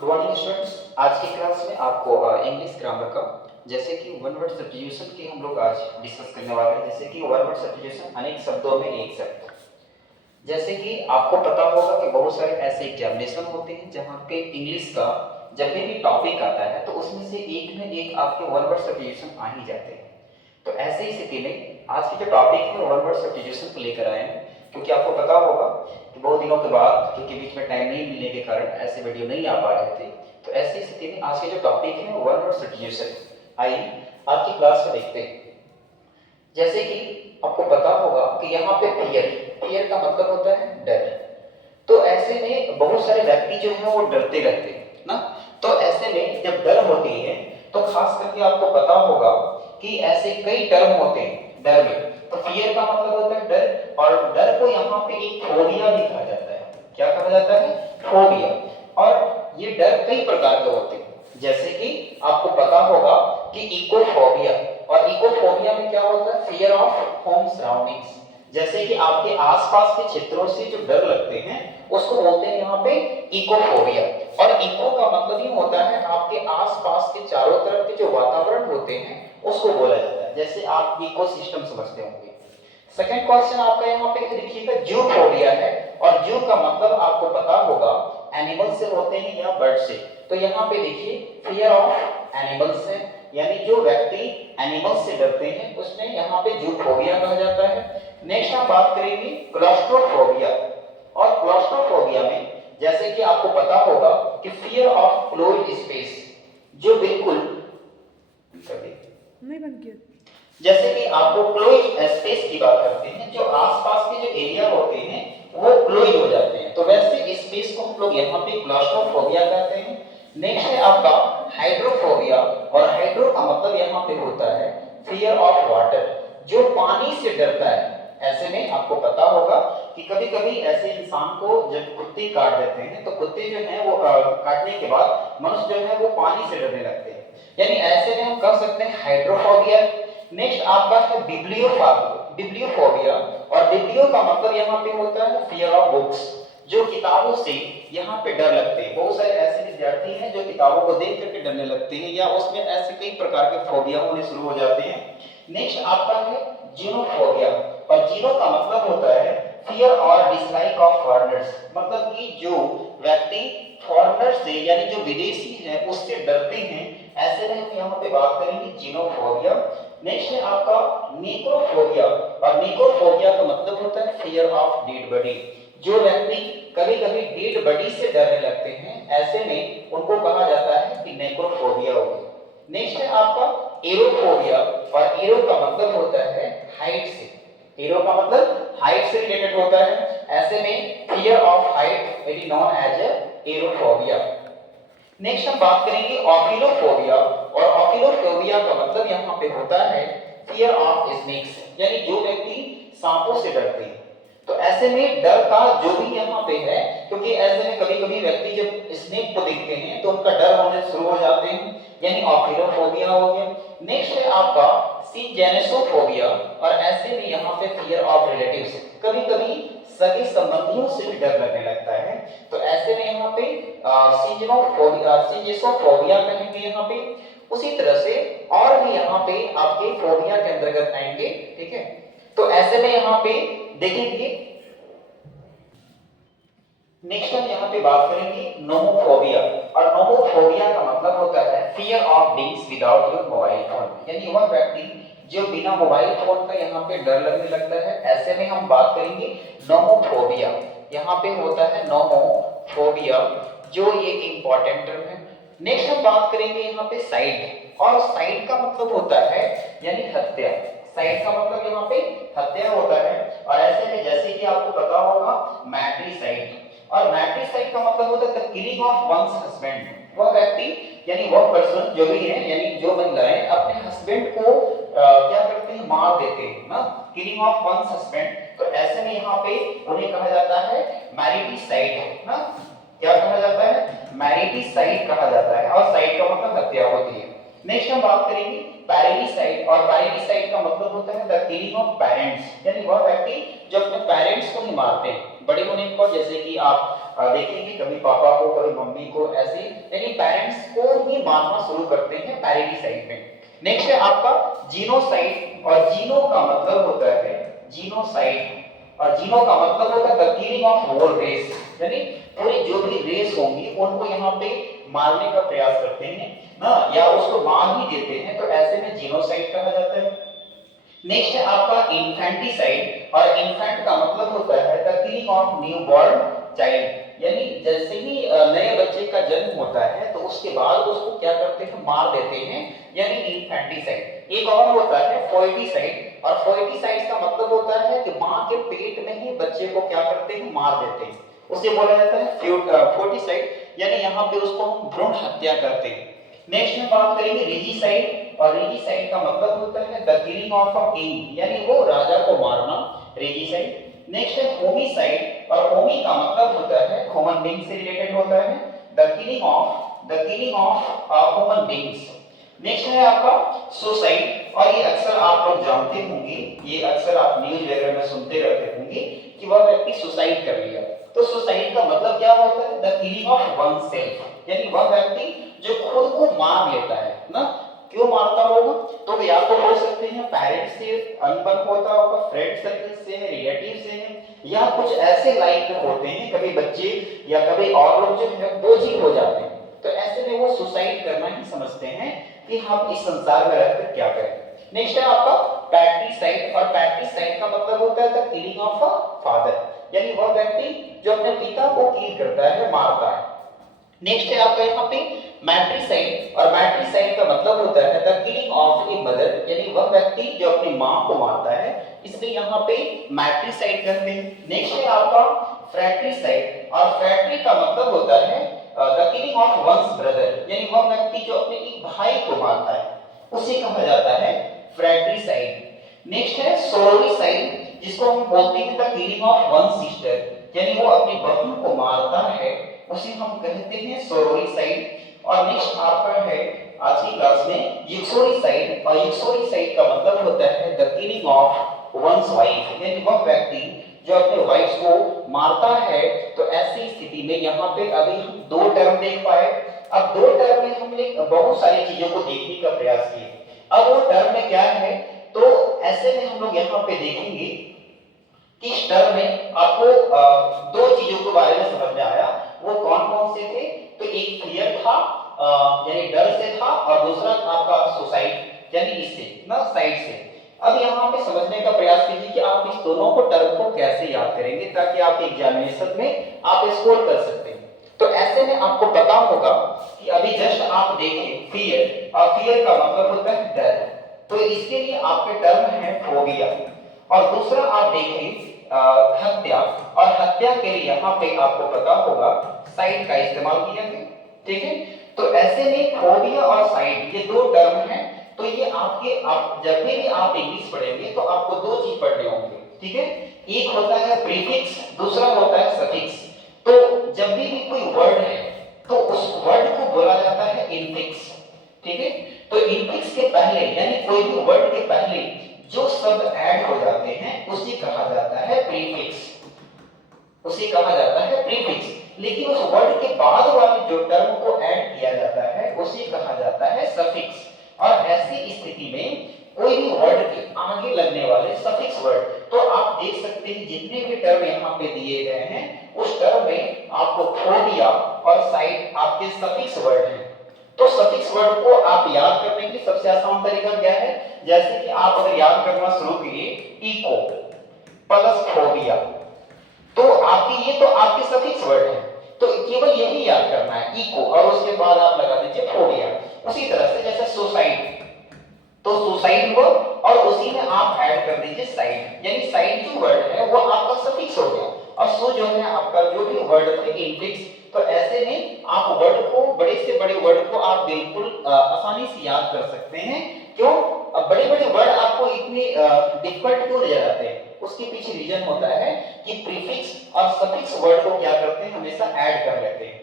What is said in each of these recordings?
Good morning students. आज की class में आपको इंग्लिश ग्रामर का जैसे कि वन वर्ड सब्स्टिट्यूशन की हम लोग आज डिस्कस करने वाले हैं। जैसे कि वन वर्ड सब्स्टिट्यूशन अनेक शब्दों में एक शब्द। जैसे कि आपको पता होगा कि बहुत सारे ऐसे एग्जामिनेशन होते हैं जहाँ पे इंग्लिश का जब भी टॉपिक आता है तो उसमें से एक में एक आपके वन वर्ड सब्स्टिट्यूशन आ ही जाते हैं। तो ऐसे ही स्थिति में आज की जो टॉपिक है वन वर्ड सब्स्टिट्यूशन को लेकर आए हैं, क्योंकि आपको पता होगा कि बहुत दिनों के बाद क्योंकि बीच में टाइम नहीं मिलने के कारण ऐसे वीडियो नहीं आ पा रहे थे। तो ऐसी स्थिति में आज के जो टॉपिक है वन वर्ड सब्स्टिट्यूशन, आइए आज की क्लास में देखते हैं। जैसे कि आपको पता होगा कि यहाँ पे फियर फियर का मतलब होता है डर। तो ऐसे में बहुत सारे व्यक्ति जो है वो डरते रहते हैं ना। तो ऐसे में जब डर होती है तो खास करके आपको पता होगा कि ऐसे कई टर्म होते हैं डर में। तो फियर का मतलब होता है डर, और डर को यहाँ पे एक फोबिया भी कहा जाता है। क्या कहा जाता है? फोबिया। और ये डर कई प्रकार के होते हैं। जैसे कि आपको पता होगा कि इकोफोबिया, और इकोफोबिया में क्या होता है? Fear of home surroundings. जैसे कि आपके आसपास के क्षेत्रों से जो डर लगते हैं उसको बोलते हैं यहाँ पे इकोफोबिया। और इको का मतलब ये होता है आपके आसपास के चारों तरफ के जो वातावरण होते हैं उसको बोला जाता है। जैसे आप इकोसिस्टम समझते होंगे। सेकंड क्वेश्चन आपका यहाँ पे देखिएगा, जू फोबिया है। और जू का मतलब आपको पता होगा एनिमल से होते हैं या बर्ड से। तो यहाँ पे देखिए फियर ऑफ एनिमल्स है, यानी जो व्यक्ति एनिमल्स से डरते हैं उसने यहाँ पे जू फोबिया कहा जाता है। नेक्स्ट हम बात करेंगे क्लॉस्ट्रोफोबिया। और क्लॉस्ट्रोफोबिया में जैसे कि आपको पता होगा कि फियर ऑफ क्लोज्ड स्पेस, जो बिल्कुल नहीं बन किया। जैसे कि आपको क्लोज स्पेस की बात करते हैं, जो आसपास के जो एरिया होते हैं वो क्लोज हो जाते हैं, तो वैसे स्पेस को हम लोग यहाँ पे क्लॉस्ट्रोफोबिया कहते हैं। नेक्स्ट है आपका हाइड्रोफोबिया। और हाइड्रो का मतलब यहाँ पे होता है फियर ऑफ वाटर, जो पानी से डरता है। ऐसे में आपको पता होगा कि कभी-कभी ऐसे इंसान को जब कुत्ते काट देते हैं तो कुत्ते जो हैं वो काटने के बाद मनुष्य जो है वो पानी से डरने लगते हैं, यानी ऐसे में हम कह सकते हैं हाइड्रोफोबिया। नेक्स्ट आपका है बिब्लियोफोबिया। और बिब्लियो का मतलब यहाँ पे होता है फियर ऑफ बुक्स, जो किताबों से यहाँ पे डर लगते हैं। बहुत सारे ऐसे विद्यार्थी हैं जो किताबों को देख करके डरने लगते हैं या उसमें ऐसे कई प्रकार के फोबिया होने शुरू हो जाते हैं। नेक्स्ट आपका है जीनोफोबिया। और जीनो का मतलब होता है फियर और डिसलाइक ऑफ फॉरेनर्स, मतलब कि जो व्यक्ति फॉरेनर से यानी जो विदेशी है उससे डरते हैं। ऐसे में हम यहाँ पे बात करेंगे जीनोफोबिया। नेक्स्ट है आपका नेक्रोफोबिया। और नेक्रोफोबिया का मतलब होता है फियर ऑफ डेड बॉडी, जो व्यक्ति कभी-कभी डेड बॉडी से डरने लगते हैं ऐसे में उनको कहा जाता है कि नेक्रोफोबिया हो गया। नेक्स्ट है आपका एरोफोबिया। और एरो का मतलब होता है हाइट से। एरो का मतलब हाइट से रिलेटेड होता है। ऐसे में fear of height is known as aerophobia. Next हम बात करेंगे ऑफिलोफोबिया। और ऑफिलोफोबिया का मतलब यहाँ पे होता है फियर ऑफ स्नेक्स, यानी जो व्यक्ति सांपों से डरते हैं। तो ऐसे में डर का जो भी यहाँ पे है, क्योंकि ऐसे में कभी-कभी व्यक्ति जब स्नेक को देखते हैं तो उनका डर होने शुरू हो जाते हैं, यानी ऑफिलोफोबिया हो गया। नेक्स्ट है आपका सिंजेनेसोफोबिया। और ऐसे में यहाँ पे फियर ऑफ रिलेटिव्स, कभी-कभी सगे संबंधियों से भी डर लगने लगता है। तो ऐसे में यहाँ पे सिंजेसोफोबिया कहेंगे यहाँ पे। उसी तरह से और भी यहाँ पे आपके फोबिया के अंतर्गत आएंगे, ठीक है। तो ऐसे में यहाँ पे देखेंगे, नेक्स्ट हम यहाँ पे बात करेंगे नोमोफोबिया। और नोमोफोबिया का मतलब होता है fear of being without your mobile phone, यानी वह व्यक्ति जो बिना मोबाइल फोन का यहाँ पे डर लगने लगता है। ऐसे में हम बात करेंगे नोमोफोबिया। यहाँ पे होता है नोमोफोबिया, जो ये इंपॉर्टेंट टर्म है। नेक्स्ट हम बात करेंगे यहाँ पे साइड। और साइड का मतलब होता है यानी हत्या। साइड का मतलब यहाँ पे हत्या होता है। और ऐसे में जैसे कि आपको पता होगा मैट्रिसाइड। और मैट्रिसाइड का मतलब होता है the killing of one's husband, वह व्यक्ति यानी वह पर्सन जो भी है यानी जो महिलाएं अपने हस्बैंड को क्या करते हैं? मार देते हैं ना, किलिंग ऑफ वंस हस्बैंड। तो ऐसे में यहाँ पे उन्हें कहा जाता है मैरिटिसाइड ना। क्या कहा जाता है? मैरिटिसाइड कहा जाता है। और साइड का मतलब हत्या होती है। नेक्स्ट हम बात करेंगे पैरेंटिसाइड। और पैरेंटिसाइड का मतलब होता है द किलिंग ऑफ पेरेंट्स, यानी वह व्यक्ति जो अपने पेरेंट्स को ही मारते हैं बड़े होने पर। जैसे कि आप देखेंगे कभी पापा को कभी मम्मी को ऐसे, यानी पेरेंट्स को ही मारना शुरू करते हैं पैरेडिसाइड में। नेक्स्ट है आपका जीनोसाइड, और जीनो का मतलब होता है जीनोसाइड, और जीनो का मतलब होता है the killing of whole race, यानी पूरी जो भी रेस होंगी उनको यहाँ पे मारने का प्रयास करते हैं ना, या उसको मार ही देते हैं, तो ऐसे में जीनोसाइड कहा जाता है। नेक्स्ट है आपका इन्फेंटिसाइड, और इन्फेंट का मतलब होता है the killing of newborn child, यानी जैसे ही नए बच्चे का जन्म होता है तो उसके बाद उसको क्या करते हैं, मार देते हैं, यानी इन्फेंटिसाइड। एक और होता है फोएटिसाइड, और फोएटिसाइड का मतलब होता है कि मां के पेट में ही बच्चे को क्या करते हैं, मार देते हैं, उसे बोला जाता है फोएटिसाइड, यानी यहाँ पे उसको हम भ्रूण हत्या करते हैं। नेक्स्ट में बात करेंगे रेजिसाइड, और रेजिसाइड का मतलब होता है the killing of a king, यानी वो राजा को मारना, रेजिसाइड। नेक्स्ट है होमिसाइड, और होमी का मतलब होता है ह्यूमन बीइंग से रिलेटेड होता है, the killing of human beings. Next है आपका सुसाइड, और ये अक्सर आप लोग जानते होंगे, ये अक्सर आप न्यूज़ वगैरह में सुनते रहते होंगे कि वह व्यक्ति सुसाइड कर लिया। तो सुसाइड का मतलब क्या होता है, the killing of one self, यानी वह व्यक्ति जो खुद को मार लेता है ना। क्यों मारता होगा, तो या तो हो सकते हैं पेरेंट्स से अनबन होता होगा, फ्रेंड सर्कल से है, रिलेटिव से है, या कुछ ऐसे लाइफ में होते हैं कभी बच्चे या कभी और लोग जो है बोझी हो जाते हैं, तो ऐसे में वो सुसाइड करना ही समझते हैं कि हम इस संसार में रहकर क्या करें। नेक्स्ट है आपका पैट्रिसाइड, और पैट्रिसाइड का मतलब होता है the killing of a father, यानी वह व्यक्ति जो अपने पिता को किल करता है, मारता है। नेक्स्ट है आपका यहाँ पे मैट्रिसाइड, और मैट्रिसाइड का मतलब होता है the killing of a mother, यानी वह व्यक्ति जो अपनी मां को मारता है, इसलिए यहाँ पे मैट्रिसाइड कहते हैं। नेक्स्ट है आपका फ्रैट्रिसाइड, और फ्रैट्री का मतलब होता है the killing of one's brother, यानी वह व्यक्ति जो अपने एक भाई को मारता है, उसे कहा जाता है फ्रैट्रिसाइड। नेक्स्ट है सोरोरिसाइड, जिसको हम बोलते हैं the killing of one sister, यानी वो अपनी बहन को मारता है, उसे हम कहते हैं सोरोरिसाइड। और नेक्स्ट आपका है आज की क्लास में यूक्सोरिसाइड, और यूक्सोरिसाइड का मतलब होता है the killing of one's wife, यानी वह व्यक्ति जो अपने वाइफ को मारता है। तो ऐसी स्थिति में यहाँ पे अभी हम दो टर्म देख पाए। अब दो टर्म में हमने बहुत सारी चीजों को देखने का प्रयास किया। अब वो टर्म में क्या है, तो ऐसे में हम लोग यहाँ पे देखेंगे कि इस टर्म में आपको दो चीजों के बारे में समझ में आया। वो कौन कौन से थे, तो एक फियर था, यानी डर से था, और दूसरा आपका सुसाइड, यानी इससे ना साइड से। अब यहाँ पे समझने का प्रयास कीजिए कि आप इस दोनों को टर्म को कैसे याद करेंगे ताकि आप एग्जामिनेशन में आप स्कोर कर सकते हैं। तो ऐसे में आपको पता होगा कि अभी जस्ट आप देखें फियर, और फियर का मतलब होता है डर, तो इसके लिए आपके टर्म है फोबिया। और दूसरा आप देखें हत्या, और हत्या के लिए यहाँ पे आपको पता होगा साइड का इस्तेमाल किया गया, ठीक है। तो ऐसे में फोबिया और साइड ये दो टर्म हैं, तो ये आप जब भी आप इंग्लिश पढ़ेंगे तो आपको दो चीज पढ़ने होंगे, ठीक है। एक होता है प्रीफिक्स, दूसरा होता है सफिक्स। तो जब भी कोई वर्ड है तो उस वर्ड को बोला जाता है इनफिक्स, ठीक है। तो इनफिक्स के पहले, यानी कोई भी वर्ड के पहले जो शब्द ऐड हो जाते हैं उसे कहा जाता है प्रीफिक्स, उसे कहा जाता है प्रीफिक्स। लेकिन उस वर्ड के बाद वाले जो टर्म को ऐड किया जाता है उसे कहा जाता है सफिक्स। और ऐसी स्थिति में कोई भी वर्ड के आगे लगने वाले सफिक्स वर्ड, तो आप देख सकते हैं जितने भी टर्म यहाँ पे दिए गए हैं उस टर्म में आपको फोबिया और साइड आपके सफिक्स वर्ड हैं। तो सफिक्स वर्ड को आप याद करने के लिए सबसे आसान तरीका क्या है, जैसे कि आप अगर याद करना शुरू कीजिए इको प्लस फोबिया, तो आपकी ये तो आपके सफिक्स वर्ड है, तो केवल यही याद करना है इको, और उसके बाद आप लगा दीजिए फोबिया। उसी तरह से जैसे सुसाइड, तो सुसाइड हुआ और उसी में आप ऐड कर दीजिए साइड, यानी साइड जो वर्ड है वो आपका सफिक्स हो गया, और सो जो है आपका जो भी वर्ड थे इनफिक्स। तो ऐसे में आप वर्ड को, बड़े से बड़े वर्ड को आप बिल्कुल आसानी से याद कर सकते हैं। क्यों बड़े बड़े वर्ड आपको इतने डिफिकल्ट क्यों नजर आते हैं, उसके पीछे रीजन होता है कि प्रीफिक्स और सफिक्स वर्ड को क्या करते हैं, हमेशा ऐड कर लेते हैं।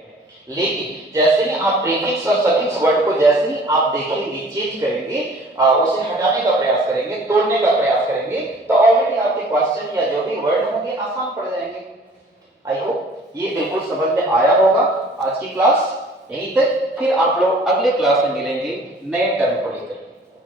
लेकिन जैसे ही आप प्रीफिक्स और सफिक्स वर्ड को जैसे ही आप देखेंगे, चेंज करेंगे, उसे हटाने का प्रयास करेंगे, तोड़ने का प्रयास करेंगे, तो ऑलरेडी आपके क्वेश्चन या जो भी वर्ड होंगे आसान पड़ जाएंगे। आई होप ये बिल्कुल समझ में आया होगा। आज की क्लास यहीं तक, फिर आप लोग अगले क्लास में मिलेंगे नए टर्म को लेकर।